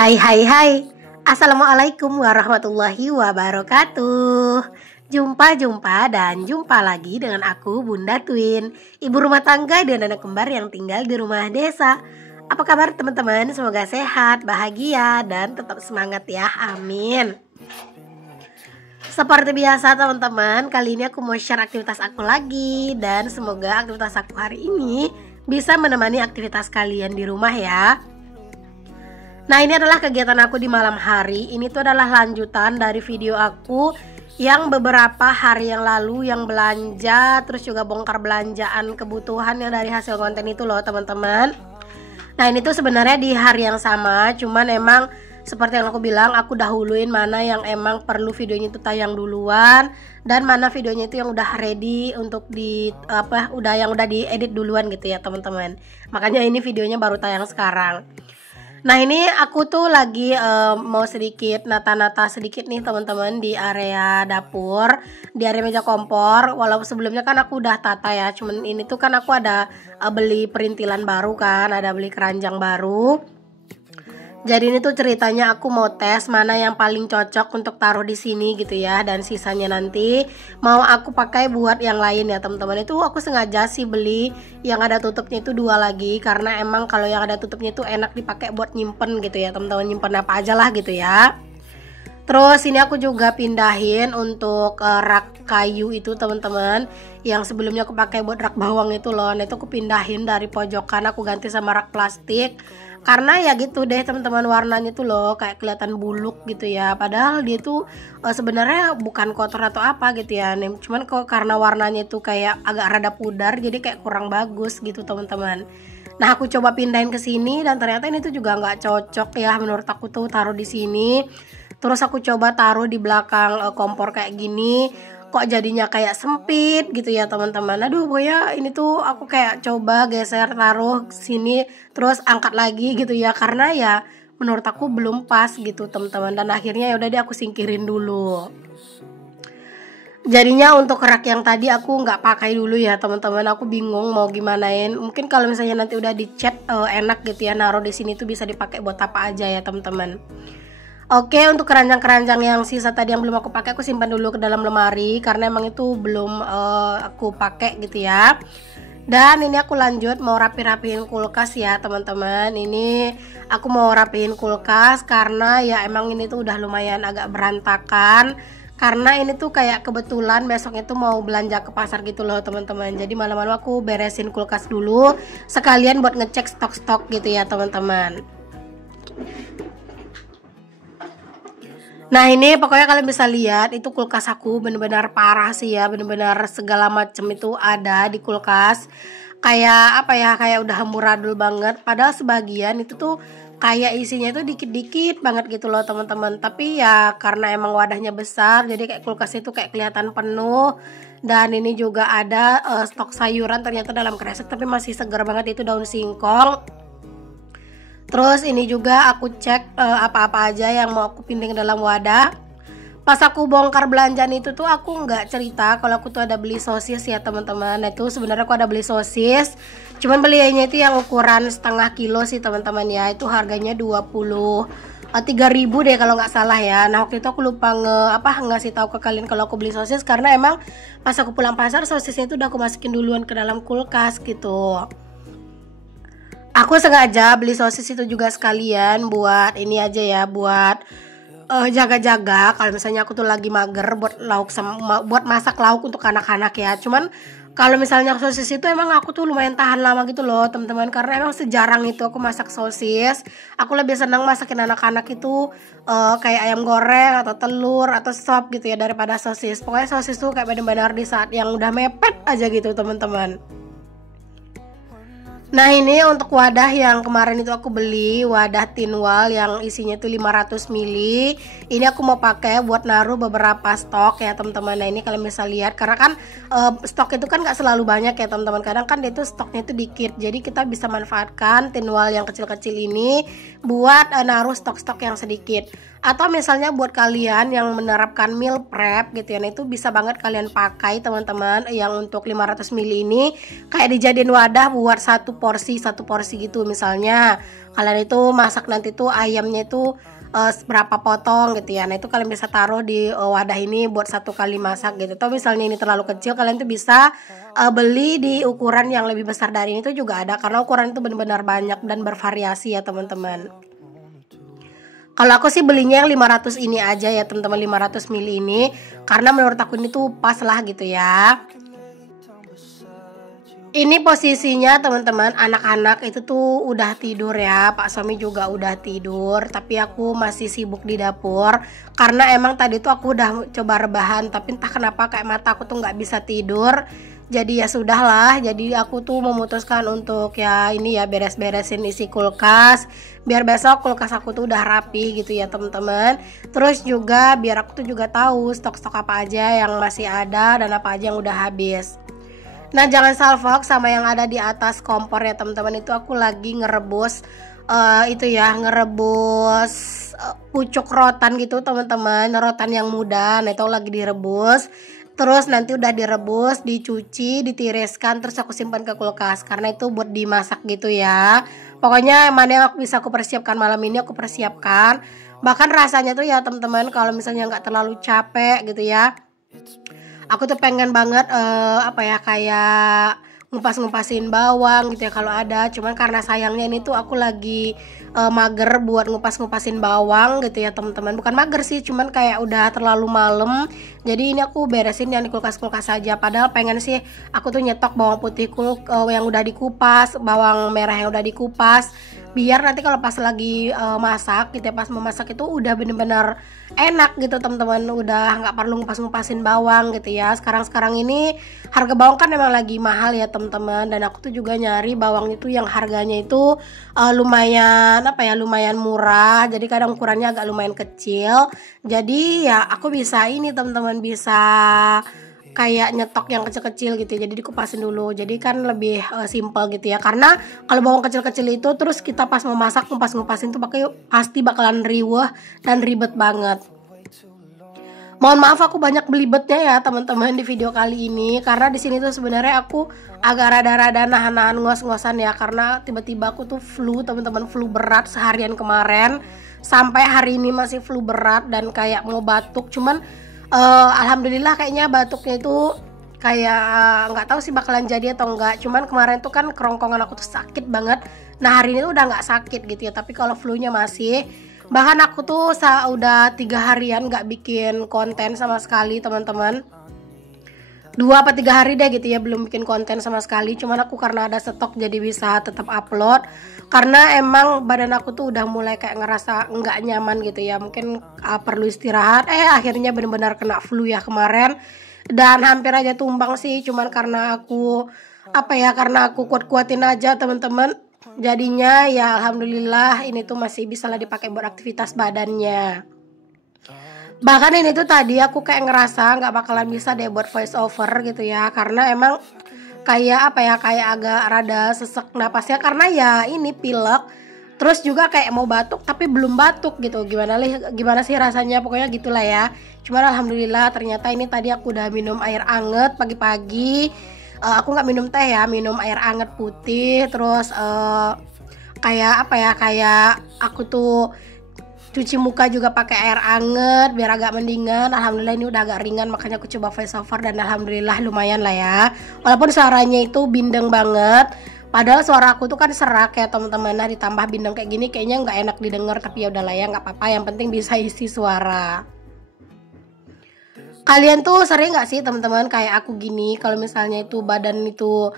Hai hai hai. Assalamualaikum warahmatullahi wabarakatuh. Jumpa dan jumpa lagi dengan aku Bunda Twin, ibu rumah tangga dan anak kembar yang tinggal di rumah desa. Apa kabar teman-teman? Semoga sehat, bahagia, dan tetap semangat ya, amin. Seperti biasa teman-teman, kali ini aku mau share aktivitas aku lagi. Dan semoga aktivitas aku hari ini bisa menemani aktivitas kalian di rumah ya. Nah, ini adalah kegiatan aku di malam hari. Ini tuh adalah lanjutan dari video aku yang beberapa hari yang lalu yang belanja, terus juga bongkar belanjaan kebutuhan yang dari hasil konten itu loh teman-teman. Nah, ini tuh sebenarnya di hari yang sama, cuman emang seperti yang aku bilang, aku dahuluin mana yang emang perlu videonya itu tayang duluan dan mana videonya itu yang udah ready untuk yang udah diedit duluan gitu ya teman-teman. Makanya ini videonya baru tayang sekarang. Nah, ini aku tuh lagi mau sedikit nata-nata sedikit nih teman-teman di area dapur, di area meja kompor. Walaupun sebelumnya kan aku udah tata ya, cuman ini tuh kan aku ada beli perintilan baru kan, ada beli keranjang baru. Jadi ini tuh ceritanya aku mau tes mana yang paling cocok untuk taruh di sini gitu ya, dan sisanya nanti mau aku pakai buat yang lain ya teman-teman. Itu aku sengaja sih beli yang ada tutupnya itu 2 lagi, karena emang kalau yang ada tutupnya itu enak dipakai buat nyimpen gitu ya teman-teman, nyimpen apa aja lah gitu ya. Terus ini aku juga pindahin untuk rak kayu itu teman-teman, yang sebelumnya aku pakai buat rak bawang itu loh. Nah, itu aku pindahin dari pojokan, aku ganti sama rak plastik. Karena ya gitu deh teman-teman, warnanya tuh loh kayak kelihatan buluk gitu ya. Padahal dia tuh sebenarnya bukan kotor atau apa gitu ya. Cuman kok karena warnanya tuh kayak agak rada pudar, jadi kayak kurang bagus gitu teman-teman. Nah, aku coba pindahin ke sini dan ternyata ini tuh juga nggak cocok ya menurut aku tuh taruh di sini. Terus aku coba taruh di belakang kompor kayak gini, kok jadinya kayak sempit gitu ya teman-teman. Aduh, pokoknya ini tuh aku kayak coba geser taruh sini terus angkat lagi gitu ya, karena ya menurut aku belum pas gitu teman-teman. Dan akhirnya ya udah deh aku singkirin dulu. Jadinya untuk rak yang tadi aku nggak pakai dulu ya teman-teman. Aku bingung mau gimanain. Mungkin kalau misalnya nanti udah dicat enak gitu ya, naruh di sini tuh bisa dipakai buat apa aja ya teman-teman. Oke, untuk keranjang-keranjang yang sisa tadi yang belum aku pakai, aku simpan dulu ke dalam lemari karena emang itu belum aku pakai gitu ya. Dan ini aku lanjut mau rapi-rapihin kulkas ya teman-teman. Ini aku mau rapihin kulkas karena ya emang ini tuh udah lumayan agak berantakan. Karena ini tuh kayak kebetulan besok itu mau belanja ke pasar gitu loh teman-teman. Jadi malam-malam aku beresin kulkas dulu, sekalian buat ngecek stok-stok gitu ya teman-teman. Nah, ini pokoknya kalian bisa lihat itu kulkas aku bener-bener parah sih ya, bener-bener segala macem itu ada di kulkas. Kayak apa ya, kayak udah amburadul banget. Padahal sebagian itu tuh kayak isinya itu dikit-dikit banget gitu loh teman-teman. Tapi ya karena emang wadahnya besar, jadi kayak kulkas itu kayak kelihatan penuh. Dan ini juga ada stok sayuran ternyata dalam kresek, tapi masih segar banget, itu daun singkong. Terus ini juga aku cek apa-apa aja yang mau aku pindahin dalam wadah. Pas aku bongkar belanjaan itu tuh aku nggak cerita kalau aku tuh ada beli sosis ya teman-teman. Nah, itu sebenarnya aku ada beli sosis. Cuman belinya itu yang ukuran setengah kilo sih teman-teman ya. Itu harganya 23.000 deh kalau nggak salah ya. Nah, waktu itu aku lupa ngasih tahu ke kalian kalau aku beli sosis, karena emang pas aku pulang pasar sosisnya itu udah aku masukin duluan ke dalam kulkas gitu. Aku sengaja beli sosis itu juga sekalian buat ini aja ya, buat jaga-jaga kalau misalnya aku tuh lagi mager buat buat masak lauk untuk anak-anak ya. Cuman kalau misalnya sosis itu emang aku tuh lumayan tahan lama gitu loh teman-teman, karena emang sejarang itu aku masak sosis. Aku lebih senang masakin anak-anak itu kayak ayam goreng atau telur atau sop gitu ya daripada sosis. Pokoknya sosis tuh kayak benar-benar di saat yang udah mepet aja gitu teman-teman. Nah, ini untuk wadah yang kemarin itu aku beli, wadah tinwal yang isinya itu 500 ml. Ini aku mau pakai buat naruh beberapa stok ya teman-teman. Nah, ini kalian bisa lihat karena kan stok itu kan gak selalu banyak ya teman-teman. Kadang kan itu stoknya itu dikit. Jadi kita bisa manfaatkan tinwal yang kecil-kecil ini buat naruh stok-stok yang sedikit. Atau misalnya buat kalian yang menerapkan meal prep gitu ya, nah itu bisa banget kalian pakai teman-teman yang untuk 500 ml ini kayak dijadiin wadah buat 1 satu porsi gitu. Misalnya kalian itu masak nanti tuh ayamnya itu berapa potong gitu ya. Nah itu kalian bisa taruh di wadah ini buat 1 kali masak gitu. Atau misalnya ini terlalu kecil, kalian tuh bisa beli di ukuran yang lebih besar dari ini tuh juga ada, karena ukuran itu benar-benar banyak dan bervariasi ya teman-teman. Kalau aku sih belinya yang 500 ini aja ya teman-teman, 500 ml ini, karena menurut aku ini tuh pas lah gitu ya. Ini posisinya teman-teman, anak-anak itu tuh udah tidur ya, Pak suami juga udah tidur, tapi aku masih sibuk di dapur karena emang tadi tuh aku udah coba rebahan, tapi entah kenapa kayak mata aku tuh nggak bisa tidur. Jadi ya sudahlah, jadi aku tuh memutuskan untuk ya ini ya beres-beresin isi kulkas, biar besok kulkas aku tuh udah rapi gitu ya teman-teman. Terus juga biar aku tuh juga tahu stok-stok apa aja yang masih ada dan apa aja yang udah habis. Nah jangan salfok sama yang ada di atas kompor ya teman-teman, itu aku lagi ngerebus itu ya, ngerebus pucuk rotan gitu teman-teman, rotan yang muda. Nah itu lagi direbus, terus nanti udah direbus, dicuci, ditiriskan, terus aku simpan ke kulkas karena itu buat dimasak gitu ya. Pokoknya mana yang bisa aku persiapkan malam ini aku persiapkan. Bahkan rasanya tuh ya teman-teman, kalau misalnya nggak terlalu capek gitu ya, aku tuh pengen banget apa ya, kayak ngupas-ngupasin bawang gitu ya kalau ada. Cuman karena sayangnya ini tuh aku lagi mager buat ngupas-ngupasin bawang gitu ya teman-teman. Bukan mager sih, cuman kayak udah terlalu malam. Jadi ini aku beresin yang di kulkas-kulkas saja. Padahal pengen sih aku tuh nyetok bawang putih yang udah dikupas, bawang merah yang udah dikupas, biar nanti kalau pas lagi masak gitu ya, pas mau masak itu udah bener-bener enak gitu teman-teman, udah nggak perlu ngupas-ngupasin bawang gitu ya. Sekarang ini harga bawang kan memang lagi mahal ya teman-teman, dan aku tuh juga nyari bawang itu yang harganya itu lumayan apa ya, lumayan murah. Jadi kadang ukurannya agak lumayan kecil, jadi ya aku bisa ini teman-teman, bisa kayak nyetok yang kecil-kecil gitu ya. Jadi dikupasin dulu, jadi kan lebih simple gitu ya. Karena kalau bawang kecil-kecil itu terus kita pas mau masak ngupas-ngupasin tuh pasti bakalan riweh dan ribet banget. Mohon maaf aku banyak belibetnya ya teman-teman di video kali ini, karena di sini tuh sebenarnya aku agak rada-rada nahan-nahan ngos-ngosan ya, karena tiba-tiba aku tuh flu teman-teman, flu berat seharian kemarin, sampai hari ini masih flu berat dan kayak mau batuk. Cuman alhamdulillah kayaknya batuknya itu kayak nggak tahu sih bakalan jadi atau enggak. Cuman kemarin tuh kan kerongkongan aku tuh sakit banget. Nah hari ini tuh udah nggak sakit gitu ya, tapi kalau flu-nya masih. Bahkan aku tuh udah 3 harian nggak bikin konten sama sekali teman-teman. 2 apa 3 hari deh gitu ya belum bikin konten sama sekali. Cuman aku karena ada stok jadi bisa tetap upload, karena emang badan aku tuh udah mulai kayak ngerasa nggak nyaman gitu ya, mungkin perlu istirahat. Akhirnya benar-benar kena flu ya kemarin, dan hampir aja tumbang sih. Cuman karena aku apa ya, karena aku kuat-kuatin aja teman-teman, jadinya ya alhamdulillah ini tuh masih bisa lah dipakai buat aktivitas badannya. Bahkan ini tuh tadi aku kayak ngerasa nggak bakalan bisa deh buat voice over gitu ya, karena emang kayak apa ya, kayak agak rada sesek napasnya karena ya ini pilek. Terus juga kayak mau batuk tapi belum batuk gitu. Gimana sih rasanya, pokoknya gitulah ya. Cuman alhamdulillah ternyata ini tadi aku udah minum air anget pagi-pagi. Aku nggak minum teh ya, minum air anget putih. Terus kayak apa ya, kayak aku tuh cuci muka juga pakai air anget biar agak mendingan. Alhamdulillah ini udah agak ringan, makanya aku coba voice over dan alhamdulillah lumayan lah ya. Walaupun suaranya itu bindeng banget, padahal suara aku tuh kan serak ya teman-teman. Nah ditambah bindeng kayak gini kayaknya nggak enak didengar, tapi ya udahlah ya, nggak apa-apa, yang penting bisa isi suara. Kalian tuh sering nggak sih teman-teman kayak aku gini, kalau misalnya itu badan itu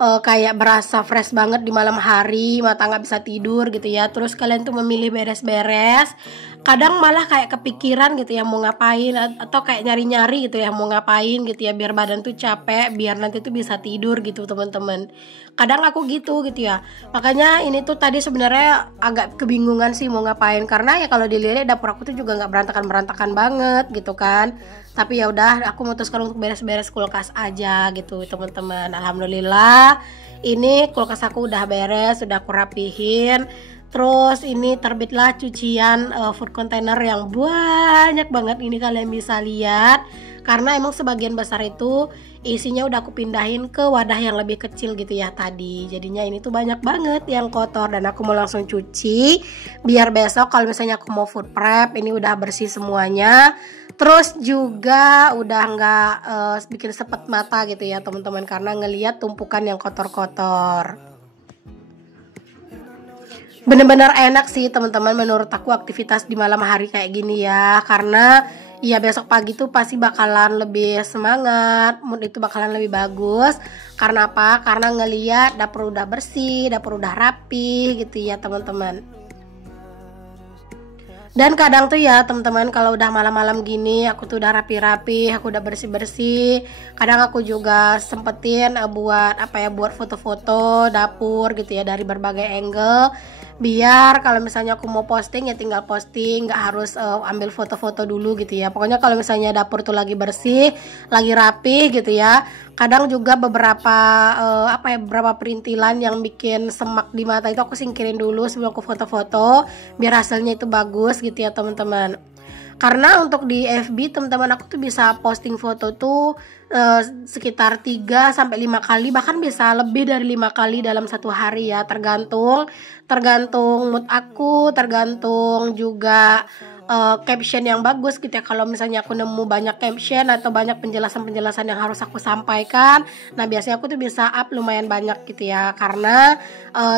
kayak berasa fresh banget di malam hari, mata nggak bisa tidur gitu ya, terus kalian tuh memilih beres-beres, kadang malah kayak kepikiran gitu ya mau ngapain, atau kayak nyari-nyari gitu ya mau ngapain gitu ya, biar badan tuh capek, biar nanti tuh bisa tidur gitu teman-teman. Kadang aku gitu ya, makanya ini tuh tadi sebenarnya agak kebingungan sih mau ngapain, karena ya kalau dilihat dapur aku tuh juga nggak berantakan banget gitu kan. Tapi ya udah, aku memutuskan untuk beres-beres kulkas aja gitu teman-teman. Alhamdulillah ini kulkas aku udah beres, udah aku rapihin. Terus ini terbitlah cucian food container yang banyak banget, ini kalian bisa lihat. karena emang sebagian besar itu isinya udah aku pindahin ke wadah yang lebih kecil gitu ya tadi. Jadinya ini tuh banyak banget yang kotor dan aku mau langsung cuci biar besok kalau misalnya aku mau food prep ini udah bersih semuanya. Terus juga udah nggak bikin sepet mata gitu ya teman-teman, karena ngelihat tumpukan yang kotor-kotor. Bener-bener enak sih teman-teman menurut aku aktivitas di malam hari kayak gini ya, karena ya besok pagi tuh pasti bakalan lebih semangat, mood itu bakalan lebih bagus. Karena apa? Karena ngeliat dapur udah bersih, dapur udah rapi gitu ya teman-teman. Dan kadang tuh ya teman-teman kalau udah malam-malam gini aku tuh udah rapi-rapi, aku udah bersih-bersih, kadang aku juga sempetin buat apa ya, buat foto-foto dapur gitu ya dari berbagai angle, biar kalau misalnya aku mau posting ya tinggal posting, nggak harus ambil foto-foto dulu gitu ya. Pokoknya kalau misalnya dapur tuh lagi bersih, lagi rapi gitu ya. Kadang juga beberapa apa ya, beberapa perintilan yang bikin semak di mata itu aku singkirin dulu sebelum aku foto-foto biar hasilnya itu bagus gitu ya teman-teman. Karena untuk di FB teman-teman aku tuh bisa posting foto tuh sekitar 3 sampai 5 kali, bahkan bisa lebih dari 5 kali dalam satu hari ya, tergantung mood aku, tergantung juga caption yang bagus gitu ya. Kalau misalnya aku nemu banyak caption atau banyak penjelasan-penjelasan yang harus aku sampaikan, nah biasanya aku tuh bisa up lumayan banyak gitu ya. Karena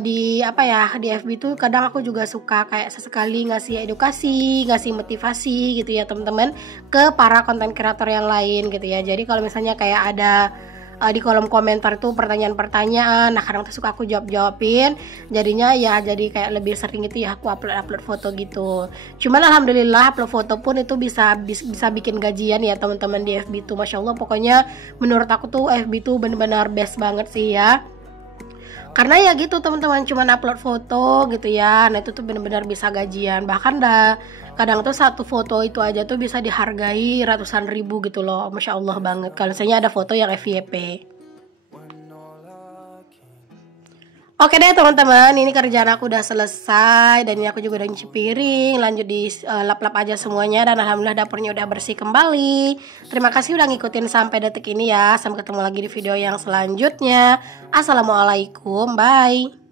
di apa ya, di FB tuh kadang aku juga suka kayak sesekali ngasih edukasi, ngasih motivasi gitu ya teman-teman ke para konten kreator yang lain gitu ya. Jadi kalau misalnya kayak ada di kolom komentar tuh pertanyaan-pertanyaan, nah kadang tuh suka aku jawabin, jadinya ya jadi kayak lebih sering gitu ya aku upload foto gitu. Cuman alhamdulillah upload foto pun itu bisa bikin gajian ya teman-teman di FB tuh, masya Allah. Pokoknya menurut aku tuh FB tuh benar-benar best banget sih ya. Karena ya gitu teman-teman, cuma upload foto gitu ya, nah itu tuh benar-benar bisa gajian. Bahkan kadang tuh satu foto itu aja tuh bisa dihargai ratusan ribu gitu loh, masya Allah banget kalau misalnya ada foto yang FYP. Oke deh teman-teman, ini kerjaan aku udah selesai dan ini aku juga udah nyuci piring, lanjut di lap-lap aja semuanya, dan alhamdulillah dapurnya udah bersih kembali. Terima kasih udah ngikutin sampai detik ini ya. Sampai ketemu lagi di video yang selanjutnya. Assalamualaikum, bye.